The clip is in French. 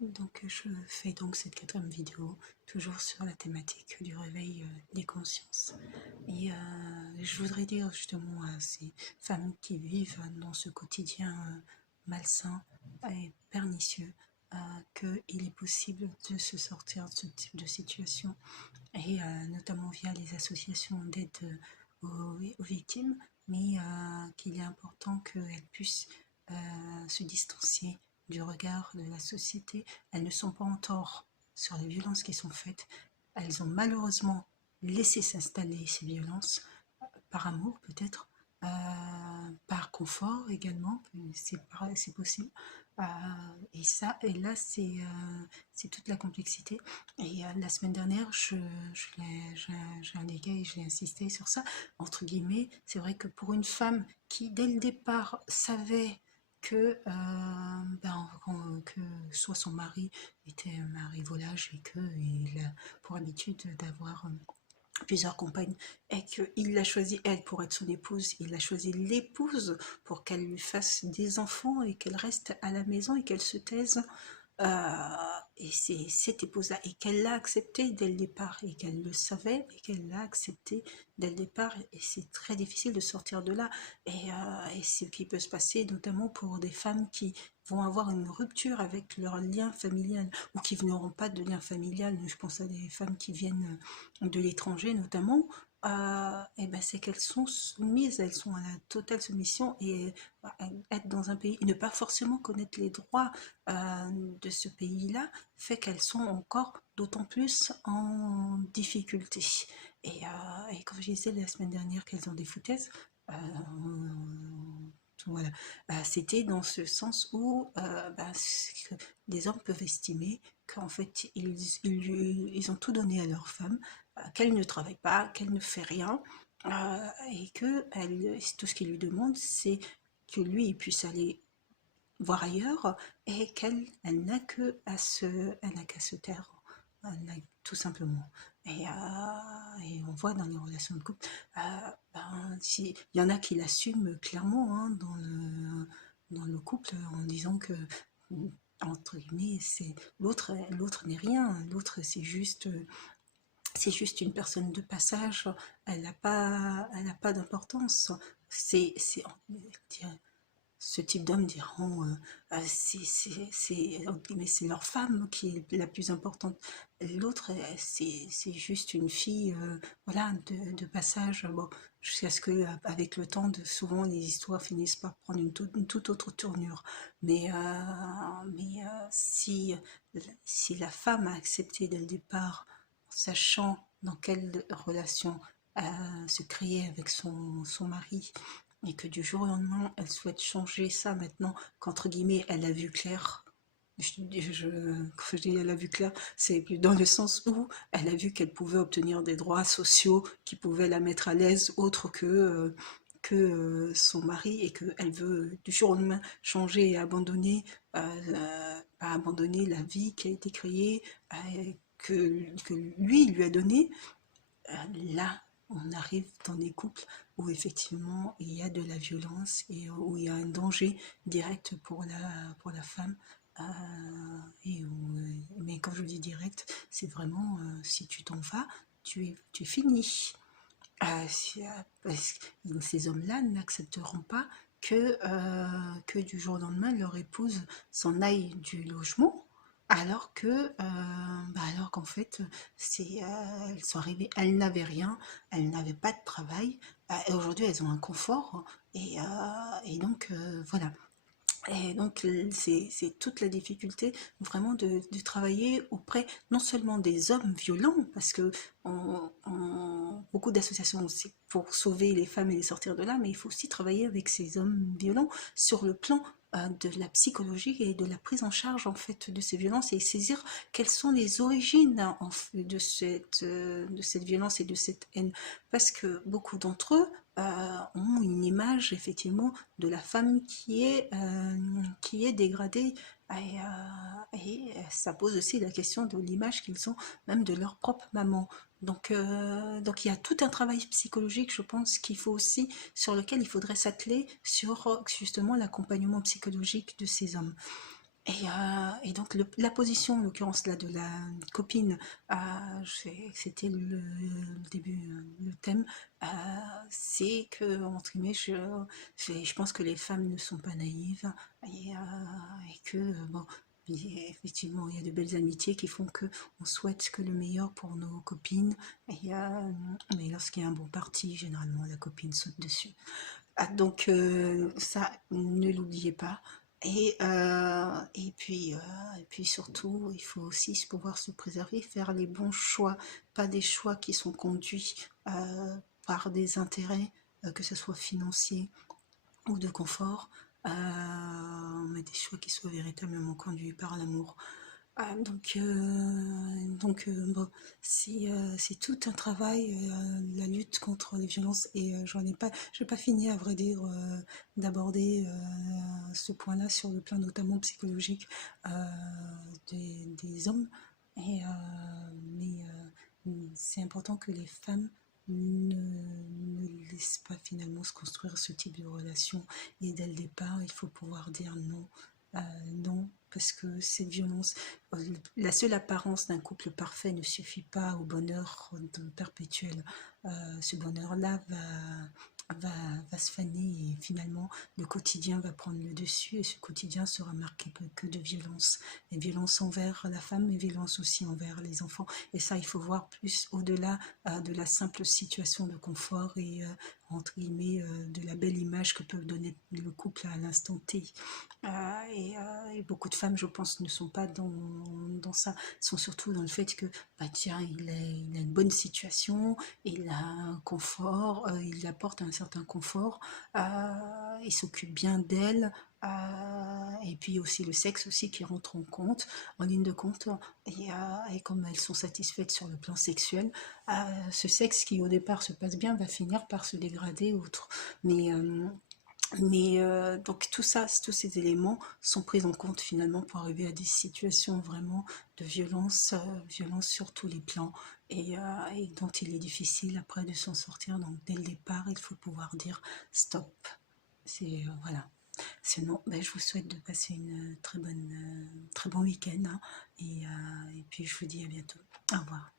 Donc je fais donc cette quatrième vidéo, toujours sur la thématique du réveil des consciences. Et je voudrais dire justement à ces femmes qui vivent dans ce quotidien malsain et pernicieux qu'il est possible de se sortir de ce type de situation, et notamment via les associations d'aide aux victimes, mais qu'il est important qu'elles puissent se distancier du regard de la société. Elles ne sont pas en tort sur les violences qui sont faites. Elles ont malheureusement laissé s'installer ces violences, par amour peut-être, par confort également, c'est possible. Et là, c'est toute la complexité. Et la semaine dernière, j'ai indiqué et j'ai insisté sur ça, entre guillemets. C'est vrai que pour une femme qui, dès le départ, savait que, que soit son mari était un mari volage et qu'il a pour habitude d'avoir plusieurs compagnes, et qu'il l'a choisi elle pour être son épouse, il a choisi l'épouse pour qu'elle lui fasse des enfants et qu'elle reste à la maison et qu'elle se taise. Et c'est cette épouse-là, et qu'elle l'a accepté dès le départ, et qu'elle le savait, et qu'elle l'a accepté dès le départ, et c'est très difficile de sortir de là. Et ce qui peut se passer, notamment pour des femmes qui vont avoir une rupture avec leur lien familial, ou qui n'auront pas de lien familial. Je pense à des femmes qui viennent de l'étranger notamment. Et ben c'est qu'elles sont soumises, elles sont à la totale soumission, et être dans un pays, ne pas forcément connaître les droits de ce pays-là, fait qu'elles sont encore d'autant plus en difficulté. Et comme je disais la semaine dernière qu'elles ont des foutaises, voilà. C'était dans ce sens où les hommes peuvent estimer qu'en fait ils ont tout donné à leur femme, qu'elle ne travaille pas, qu'elle ne fait rien, et que tout ce qu'ils lui demandent, c'est que lui il puisse aller voir ailleurs, et qu'elle n'a que elle n'a qu'à se taire, tout simplement. Et on voit dans les relations de couple, il y en a qui l'assument clairement, hein, dans le couple, en disant que, entre guillemets, c'est l'autre n'est rien, l'autre c'est juste une personne de passage, elle n'a pas d'importance. C'est Ce type d'hommes diront c'est leur femme qui est la plus importante. L'autre, c'est juste une fille, voilà, de passage. Bon, jusqu'à ce que, avec le temps, souvent les histoires finissent par prendre une toute autre tournure. Si la femme a accepté dès le départ, sachant dans quelle relation se créer avec son mari, et que du jour au lendemain, elle souhaite changer ça maintenant, qu'entre guillemets, elle a vu clair. Quand je dis elle a vu clair, c'est dans le sens où elle a vu qu'elle pouvait obtenir des droits sociaux qui pouvaient la mettre à l'aise, autre son mari, et qu'elle veut du jour au lendemain changer et abandonner la vie qui a été créée, que lui a donnée. Là, on arrive dans des couples où effectivement il y a de la violence, et où il y a un danger direct pour la femme. Mais quand je dis direct, c'est vraiment, si tu t'en vas, tu finis. Parce que ces hommes-là n'accepteront pas que du jour au lendemain leur épouse s'en aille du logement, alors alors qu'en fait elles sont arrivées, elles n'avaient rien, elles n'avaient pas de travail, et aujourd'hui elles ont un confort, et donc voilà. Et donc, c'est toute la difficulté vraiment de travailler auprès non seulement des hommes violents, parce que beaucoup d'associations aussi pour sauver les femmes et les sortir de là, mais il faut aussi travailler avec ces hommes violents sur le plan de la psychologie et de la prise en charge en fait de ces violences, et saisir quelles sont les origines de cette violence et de cette haine, parce que beaucoup d'entre eux ont une image effectivement de la femme qui est dégradée, et ça pose aussi la question de l'image qu'ils ont même de leur propre maman. Donc il y a tout un travail psychologique, je pense, qu'il faut aussi, sur lequel il faudrait s'atteler, sur justement l'accompagnement psychologique de ces hommes. Et donc la position, en l'occurrence là de la copine, c'était le début, le thème, c'est que, entre guillemets, je pense que les femmes ne sont pas naïves et que, bon, effectivement, il y a de belles amitiés qui font que on souhaite que le meilleur pour nos copines, mais lorsqu'il y a un bon parti, généralement la copine saute dessus. Ah, donc ça, ne l'oubliez pas. Et puis surtout, il faut aussi pouvoir se préserver, faire les bons choix, pas des choix qui sont conduits par des intérêts, que ce soit financiers ou de confort, mais des choix qui soient véritablement conduits par l'amour. Bon, c'est tout un travail, la lutte contre les violences, et je n'ai pas fini, à vrai dire, d'aborder ce point-là sur le plan notamment psychologique des hommes. C'est important que les femmes ne laissent pas finalement se construire ce type de relation, et dès le départ, il faut pouvoir dire non. Non, parce que cette violence, la seule apparence d'un couple parfait ne suffit pas au bonheur perpétuel. Ce bonheur-là va, va se faner, et finalement le quotidien va prendre le dessus, et ce quotidien sera marqué que de violence. Et violence envers la femme, mais violence aussi envers les enfants. Et ça, il faut voir plus au-delà de la simple situation de confort et entre guillemets de la belle image que peut donner le couple à l'instant T. Et beaucoup de femmes, je pense, ne sont pas dans ça, sont surtout dans le fait que, bah tiens, il a une bonne situation, il a un confort, il apporte un certain confort, il s'occupe bien d'elle, et puis aussi le sexe aussi qui rentre en ligne de compte, et comme elles sont satisfaites sur le plan sexuel, ce sexe qui au départ se passe bien va finir par se dégrader autre. Mais donc tout ça, tous ces éléments sont pris en compte finalement pour arriver à des situations vraiment de violence, violence sur tous les plans, et dont il est difficile après de s'en sortir. Donc dès le départ, il faut pouvoir dire stop. Voilà. Sinon, ben, je vous souhaite de passer une très bon week-end, hein, et puis je vous dis à bientôt. Au revoir.